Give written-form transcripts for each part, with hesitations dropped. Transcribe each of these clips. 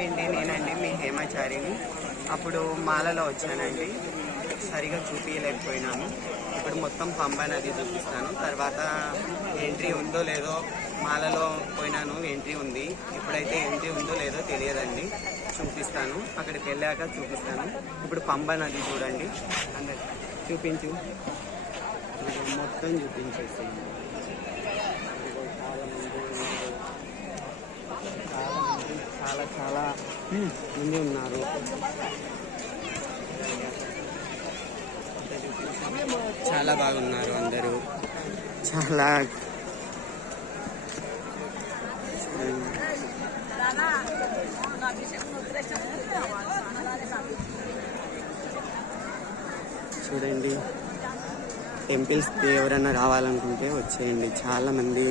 Hi అండి, నేనండి మీ హేమాచారిని. అప్పుడు మాలలో వచ్చానండి, సరిగా చూపించలేకపోయినాను. ఇప్పుడు మొత్తం పంబా నది చూపిస్తాను. తర్వాత ఎంట్రీ ఉందో లేదో, మాలలో పోయినాను ఎంట్రీ ఉంది, ఇప్పుడైతే ఎంట్రీ ఉందో లేదో తెలియదండి. చూపిస్తాను, అక్కడికి వెళ్ళాక చూపిస్తాను. ఇప్పుడు పంబా నది చూడండి, అందరు చూపించు, మొత్తం చూపించేసేయండి. చాలా మంది ఉన్నారు. చాలా బాగున్నారు అందరూ. చాలా చూడండి, టెంపుల్స్కి ఎవరైనా రావాలనుకుంటే వచ్చేయండి. చాలా మంది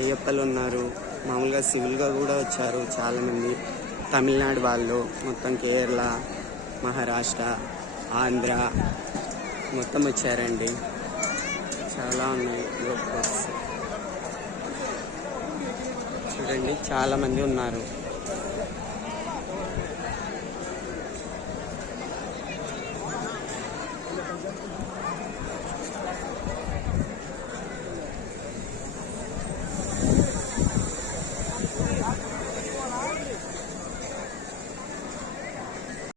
అయ్యప్పలు ఉన్నారు, మామూలుగా సివిల్గా కూడా వచ్చారు చాలామంది. తమిళనాడు వాళ్ళు, మొత్తం కేరళ, మహారాష్ట్ర, ఆంధ్ర మొత్తం వచ్చారండి. చాలా ఉన్నాయి గ్రూప్స్. చూడండి, చాలామంది ఉన్నారు.